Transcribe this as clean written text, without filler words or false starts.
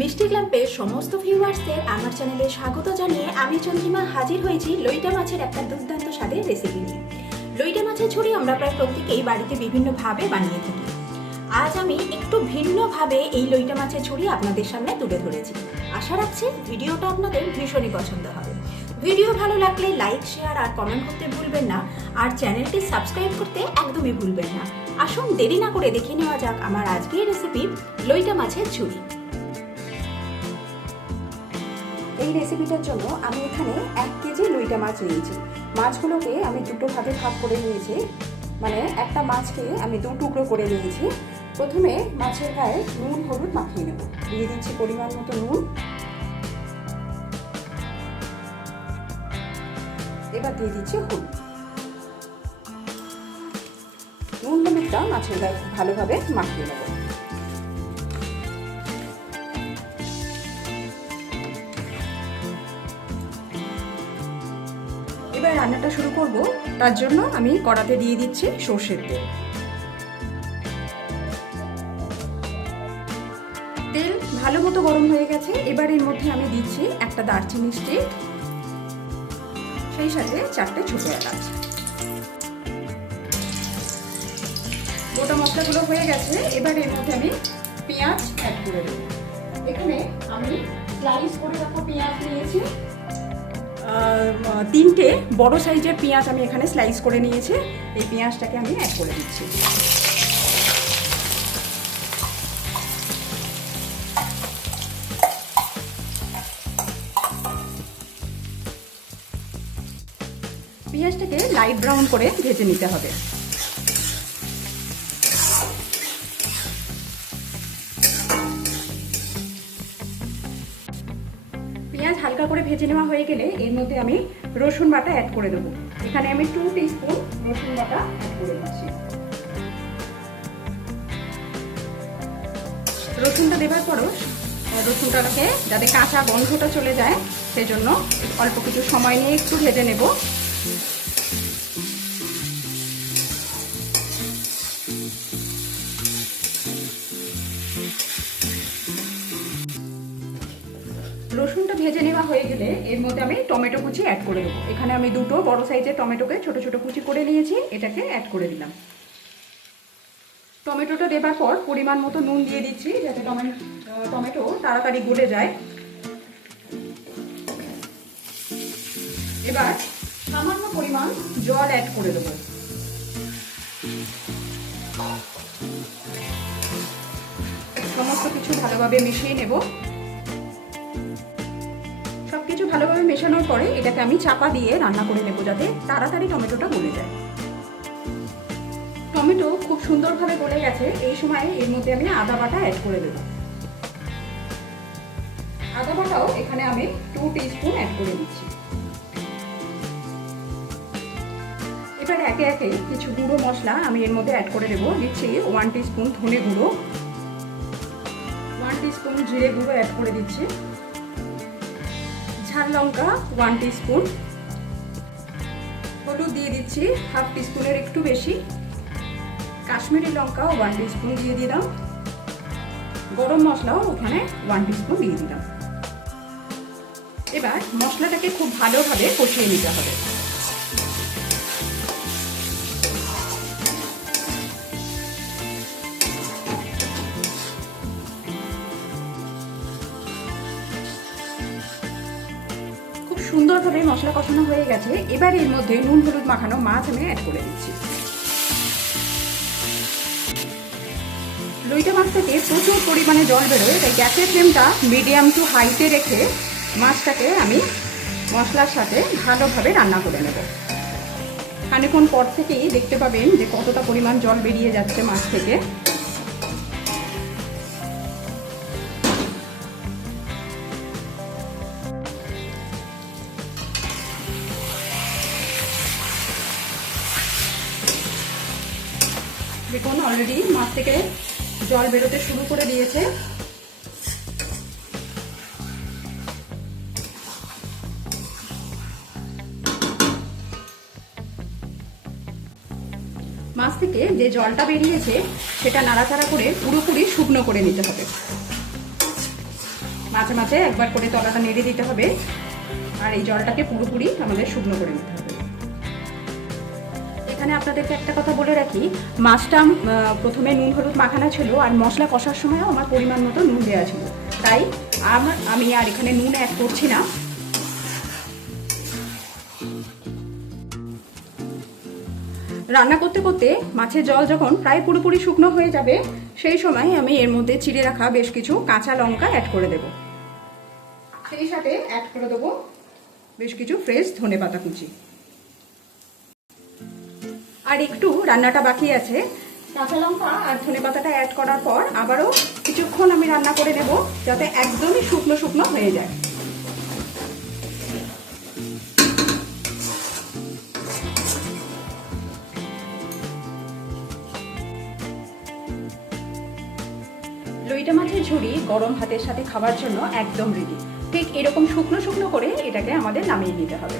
মিষ্টি ক্লাম্পের সমস্ত ভিউয়ার্সদের আমার চ্যানেলে স্বাগত জানিয়ে আমি চন্দ্রিমা হাজির হয়েছি লইটা মাছের একটা দুর্দান্ত স্বাদের রেসিপি নিয়ে। লইটা মাছের ঝুড়ি আমরা প্রায় প্রত্যেকেই বাড়িতে বিভিন্নভাবে বানিয়ে থাকি। আজ আমি একটু ভিন্নভাবে এই লইটা মাছের ঝুড়ি আপনাদের সামনে তুলে ধরেছি। আশা রাখছি ভিডিওটা আপনাদের ভীষণই পছন্দ হবে। ভিডিও ভালো লাগলে লাইক, শেয়ার আর কমেন্ট করতে ভুলবেন না, আর চ্যানেলটি সাবস্ক্রাইব করতে একদমই ভুলবেন না। আসুন দেরি না করে দেখে নেওয়া যাক আমার আজকের রেসিপি লইটা মাছের ঝুড়ি। এই রেসিপিটার জন্য আমি এখানে 1 কেজি লইটা মাছ নিয়েছি। মাছগুলোকে আমি দুটো ভাগে ভাগ করে নিয়েছি, মানে একটা মাছকে আমি 2 টুকরো করে নিয়েছি। প্রথমে মাছের গায়ে নুন হলুদ মাখিয়ে নেব। দিয়ে দিচ্ছি পরিমাণ মতো নুন। এবার দিয়ে দিচ্ছি হলুদ। নুন হলুদটা মাছের গায়ে ভালোভাবে মাখিয়ে নেব। এবার রান্নাটা শুরু করব। তার জন্য আমি কড়াতে দিয়ে দিচ্ছি সর্ষের তেল। তেল ভালো মতো গরম হয়ে গেছে। এবার এর মধ্যে আমি দিচ্ছি একটা দারচিনি স্টিক, সেই সাথে 4টে ছোট এলাচ। গোটা মশলাগুলো হয়ে গেছে। এবার এর মধ্যে আমি পেঁয়াজ অ্যাড করে দেব। এখানে আমি স্লাইস করে রাখা পেঁয়াজ নিয়েছি। 3টে বড় সাইজের পেঁয়াজ আমি এখানে স্লাইস করে নিয়েছি। এই পেঁয়াজটাকে আমি অ্যাড করে দিচ্ছি। পেঁয়াজটাকে লাইট ব্রাউন করে ভেজে নিতে হবে। পেঁয়াজ হালকা করে ভেজে নেওয়া হয়ে গেলে এর মধ্যে আমি রসুন বাটা অ্যাড করে দেবো। এখানে আমি 2 টিস্পুন রসুন বাটা অ্যাড করে দিচ্ছি। রসুনটা দেবার পরও রসুনটাকে যাতে কাঁচা গন্ধটা চলে যায় সেজন্য অল্প কিছু সময় নিয়ে একটু ভেজে নেব। রসুনটা ভেজে নেওয়া হয়ে গেলে এর মধ্যে আমি টমেটো কুচি অ্যাড করে দেবো। এখানে আমি 2টো বড় সাইজের টমেটোকে ছোট ছোট কুচি করে নিয়েছি, এটাকে অ্যাড করে দিলাম। টমেটোটা দেবার পর পরিমাণ মতো নুন দিয়ে দিচ্ছি যাতে টমেটো তাড়াতাড়ি গলে যায়। এবার সামান্য পরিমাণ জল অ্যাড করে দেবো। সমস্ত কিছু ভালোভাবে মিশিয়ে নেব। সবকিছু ভালোভাবে মেশানোর পরে এটাকে আমি চাপা দিয়ে রান্না করে নেব যাতে তাড়াতাড়ি টমেটোটা গলে যায়। টমেটো খুব সুন্দরভাবে গলে গেছে। এই সময় এর মধ্যে আমি আদা বাটা অ্যাড করে দেব। আদা বাটাও এখানে আমি 2 টিস্পুন অ্যাড করে দিচ্ছি। এবার একে একে কিছু গুঁড়ো মশলা আমি এর মধ্যে অ্যাড করে দেবো। দিচ্ছি 1 টিস্পুন ধনে গুঁড়ো, 1 টিস্পুন জিরে গুঁড়ো অ্যাড করে দিচ্ছি, ঝাল লঙ্কা 1 টিস্পুন, হলুদ দিয়ে দিচ্ছি 1/2 টিস্পুনের একটু বেশি, কাশ্মীরি লঙ্কাও 1 টিস্পুন দিয়ে দিলাম, গরম মশলাও ওখানে 1 টিস্পুন দিয়ে দিলাম। এবার মশলাটাকে খুব ভালোভাবে কষিয়ে নিতে হবে। সুন্দরভাবে মশলা কষানো হয়ে গেছে। এবার এর মধ্যে নুন হলুদ মাখানো মাছ আমি অ্যাড করে দিচ্ছি। লইটা মাছ থেকে প্রচুর পরিমাণে জল বেরোয়, তাই গ্যাসের ফ্লেমটা মিডিয়াম টু হাইতে রেখে মাছটাকে আমি মশলার সাথে ভালোভাবে রান্না করে নেব। খানিকক্ষণ পর থেকেই দেখতে পাবেন যে কতটা পরিমাণ জল বেরিয়ে যাচ্ছে মাছ থেকে। দেখুন অলরেডি মাছ থেকে জল বেরোতে শুরু করে দিয়েছে। মাছ থেকে যে জলটা বেরিয়েছে সেটা নাড়াচাড়া করে পুরোপুরি শুকনো করে নিতে হবে। মাঝে মাঝে একবার করে তলাটা নেড়ে দিতে হবে, আর এই জলটাকে পুরোপুরি আমাদের শুকনো করে নিতে হবে। এখানে আপনাদেরকে একটা কথা বলে রাখি, মাছটা প্রথমে নুন হলুদ মাখানো ছিল, আর মশলা কষার সময়ও আমার পরিমাণ মতো নুন দেওয়া ছিল, তাই আমি আর এখানে নুন অ্যাড করছি না। রান্না করতে করতে মাছের জল যখন প্রায় পুরোপুরি শুকনো হয়ে যাবে, সেই সময় আমি এর মধ্যে চিড়ে রাখা বেশ কিছু কাঁচা লঙ্কা অ্যাড করে দেব। সেই সাথে অ্যাড করে দেবো বেশ কিছু ফ্রেশ ধনেপাতা কুচি। আর একটু রান্নাটা বাকি আছে, কাঁচা লঙ্কা আর ধনেপাতাটা অ্যাড করার পর আবারও কিছুক্ষণ আমি রান্না করে নেব, যাতে একদমই শুকনো শুকনো হয়ে যায়। লইটা মাছের ঝুড়ি গরম ভাতের সাথে খাওয়ার জন্য একদম রেডি। ঠিক এরকম শুকনো শুকনো করে এটাকে আমাদের নামিয়ে নিতে হবে।